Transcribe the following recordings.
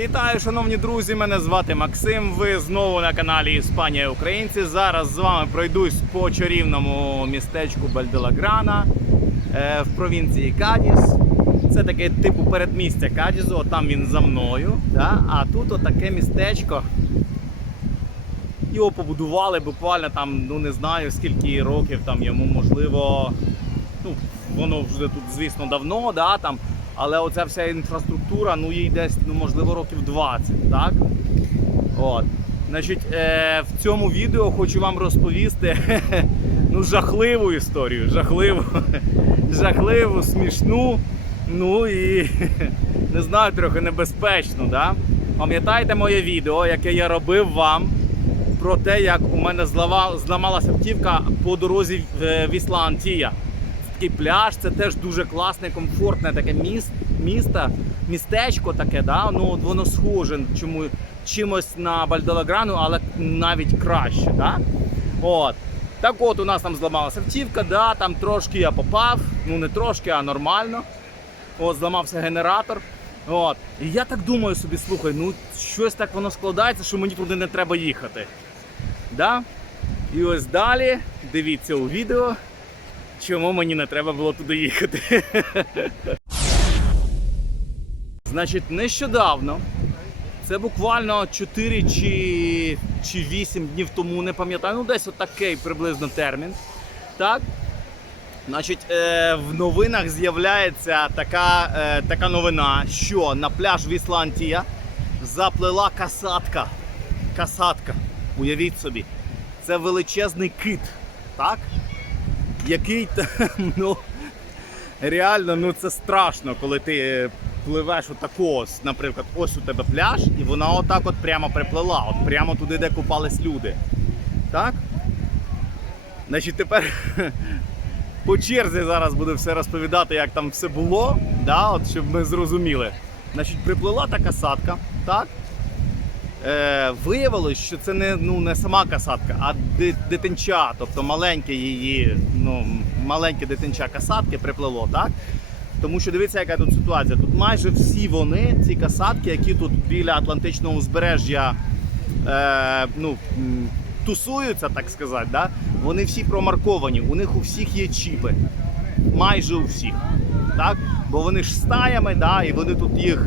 Вітаю, шановні друзі! Мене звати Максим. Ви знову на каналі Іспанія Українці. Зараз з вами пройдусь по чарівному містечку Бальделаграна е, в провінції Кадіс. Це таке типу передмістя Кадізу, от там він за мною. Да? А тут отаке містечко. Його побудували буквально там, ну не знаю скільки років там йому можливо. Ну, воно вже тут, звісно, давно, да, там, але оця вся інфраструктура, ну їй десь, ну, можливо, років 20, так? От. Значить, е, в цьому відео хочу вам розповісти ну, жахливу історію, жахливу, жахливу, смішну, ну і не знаю, трохи небезпечну. Да? Пам'ятаєте моє відео, яке я робив вам про те, як у мене зламалася автівка по дорозі в е, Ісландія. Це пляж, це теж дуже класне, комфортне таке міст, місто, містечко таке, да? ну, от воно схоже чому, чимось на Бальдалаграну, але навіть краще. Да? От. Так от у нас там зламалася автівка, да, там трошки я попав, ну не трошки, а нормально. От, зламався генератор. От. І я так думаю собі, слухай, ну щось так воно складається, що мені туди не треба їхати. Да? І ось далі дивіться у відео, чому мені не треба було туди їхати. Значить, нещодавно, це буквально 4 чи, чи 8 днів тому, не пам'ятаю, ну десь отакий приблизно термін. Так? Значить, е, в новинах з'являється така, е, така новина, що на пляж в Ісландія заплила касатка. Касатка. Уявіть собі. Це величезний кит, так? Який там, ну, реально, ну це страшно, коли ти пливеш отако, ось, наприклад, ось у тебе пляж, і вона отак от прямо приплила, от прямо туди, де купались люди. Так? Значить, тепер по черзі зараз буду все розповідати, як там все було, да, от, щоб ми зрозуміли. Значить, приплила та касатка, так? Е, виявилось, що це не, ну, не сама касатка, а дитинча, тобто маленьке її, ну, маленьке дитинча касатки приплило, так? Тому що дивіться, яка тут ситуація. Тут майже всі вони, ці касатки, які тут біля Атлантичного узбережжя е, ну, тусуються, так сказати, да? вони всі промарковані, у них у всіх є чіпи. Майже у всіх. Так? Бо вони ж стаями, да? і вони тут їх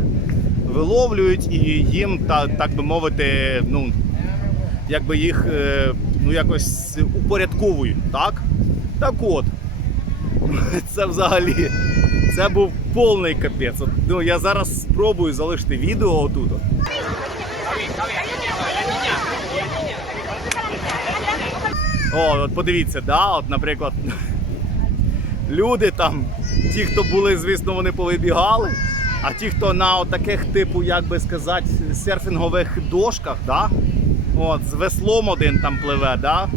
виловлюють і їм, та, так би мовити, ну, якби їх е, ну, якось упорядковують. Так? так от, це взагалі це був повний капець. Ну, я зараз спробую залишити відео отут. О, от подивіться, да, от, наприклад, люди там, ті, хто були, звісно, вони повибігали. А ті, хто на таких, типу, як би сказати, серфінгових дошках, да? от, з веслом один там пливе, да?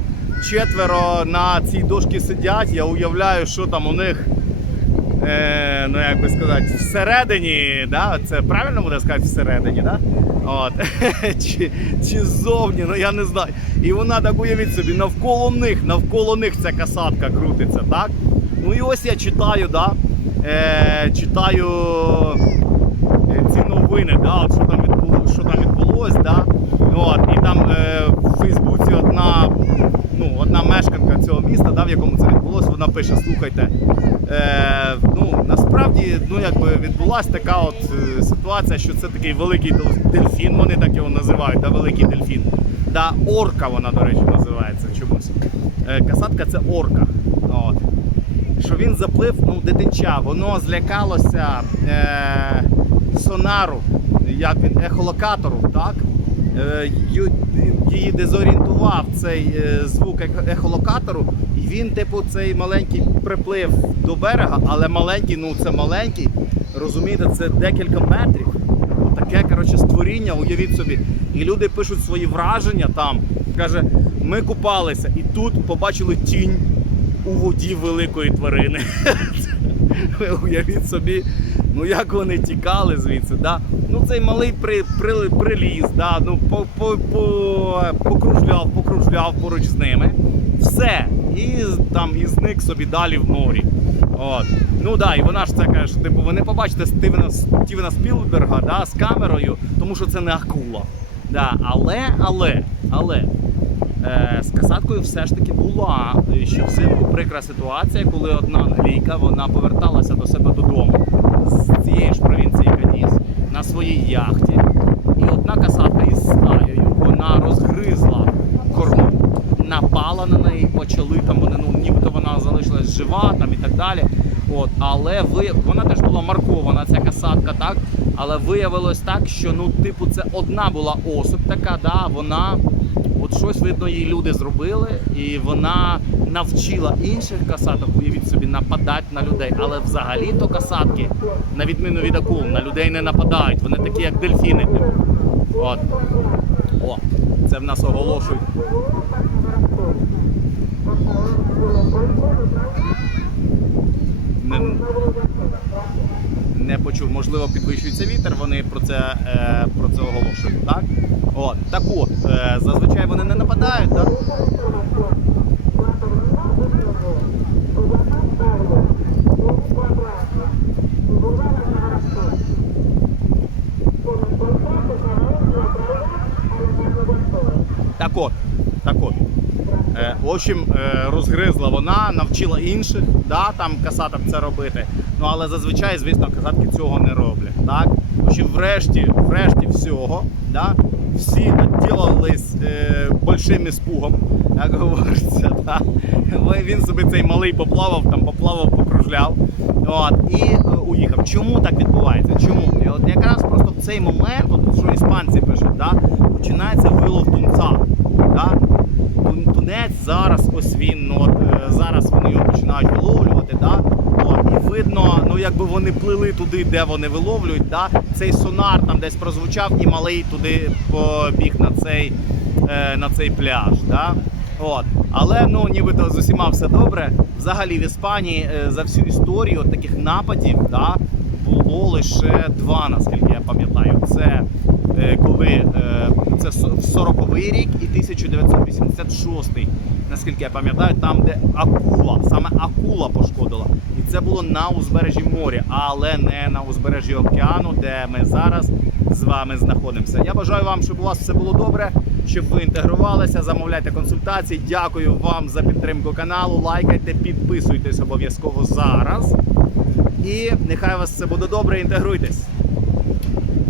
четверо на цій дошці сидять, я уявляю, що там у них, е, ну як би сказати, всередині, да? це правильно буде сказати всередині, да? От. чи, чи ззовні, ну я не знаю. І вона так уявіть собі, навколо них, навколо них ця касатка крутиться, так? Ну і ось я читаю, да? е, читаю новини, да? от що там відбулося, що там відбулось, да? От, і там е, в Фейсбуці одна, ну, одна мешканка цього міста, да, в якому це відбулося, вона пише: слухайте, е, ну, насправді ну, якби відбулася така от е, ситуація, що це такий великий дельфін, вони так його називають, да, великий дельфін. Да, орка вона, до речі, називається чомусь. Е, касатка це орка. От що він заплив ну, дитинча, воно злякалося е, сонару, як він, ехолокатору, так? Е, її дезорієнтував цей е, звук ехолокатору, і він, типу, цей маленький приплив до берега, але маленький, ну це маленький, розумієте, це декілька метрів. Таке коротше, створіння, уявіть собі. І люди пишуть свої враження там. Каже, ми купалися, і тут побачили тінь у воді великої тварини. Уявіть собі, ну як вони тікали звідси. Да? Ну цей малий при, при, приліз, да? ну, по, по, по, покружляв, покружляв поруч з ними. Все. І там і зник собі далі в морі. От. Ну да, і вона ж це каже, що, типу, ви не побачите Стивена, Стівена Спілберга да, з камерою, тому що це не акула. Да, але, але, але. Е, з касаткою все ж таки була ще взимку прикра ситуація, коли одна англійка вона поверталася до себе додому з цієї ж провінції Кадіс на своїй яхті. І одна касатка із стаєю вона розгризла корму, напала на неї, почали там вони, ну нібито вона залишилась жива там і так далі. От, але ви вона теж була маркована, ця касатка, так. Але виявилось так, що ну, типу, це одна була особь така, да, вона от щось видно, їй люди зробили, і вона навчила інших касаток, уявіть собі, нападати на людей. Але взагалі то касатки, на відміну від акул, на людей не нападають. Вони такі, як дельфіни. типу. От. О, це в нас оголошують. Не, не почув, можливо, підвищується вітер, вони про це, е, про це оголошують. Так? От, так от, е, зазвичай вони не нападають, так? Так от, так от. Е, в общем, е, розгризла вона, навчила інших, да, там касаток це робити. Ну але зазвичай, звісно, касатки цього не роблять. Так? Общем, врешті, врешті всього, да, всі відділились е, большим іспугом, як говориться. Да? Він собі цей малий поплавав, там поплавав, покружляв. От, і е, уїхав. Чому так відбувається? Чому? І от якраз просто в цей момент, от, що іспанці пишуть, да, починається вилов тунця. Да? Тунець зараз ось він, ну, от, е, зараз вони його починають виловлювати. Видно, ну якби вони плили туди, де вони виловлюють. Да? Цей сонар там десь прозвучав, і малий туди побіг на цей, е, на цей пляж. Да? От. Але ну нібито з усіма все добре. Взагалі в Іспанії е, за всю історію таких нападів да, було лише два, наскільки я пам'ятаю. Це е, коли е, це со- 40-й рік і 1986, наскільки я пам'ятаю, там, де акула, саме акула пошкодила. І це було на узбережжі моря, але не на узбережжі океану, де ми зараз з вами знаходимося. Я бажаю вам, щоб у вас все було добре, щоб ви інтегрувалися, замовляйте консультації. Дякую вам за підтримку каналу. Лайкайте, підписуйтесь обов'язково зараз. І нехай у вас все буде добре, інтегруйтесь.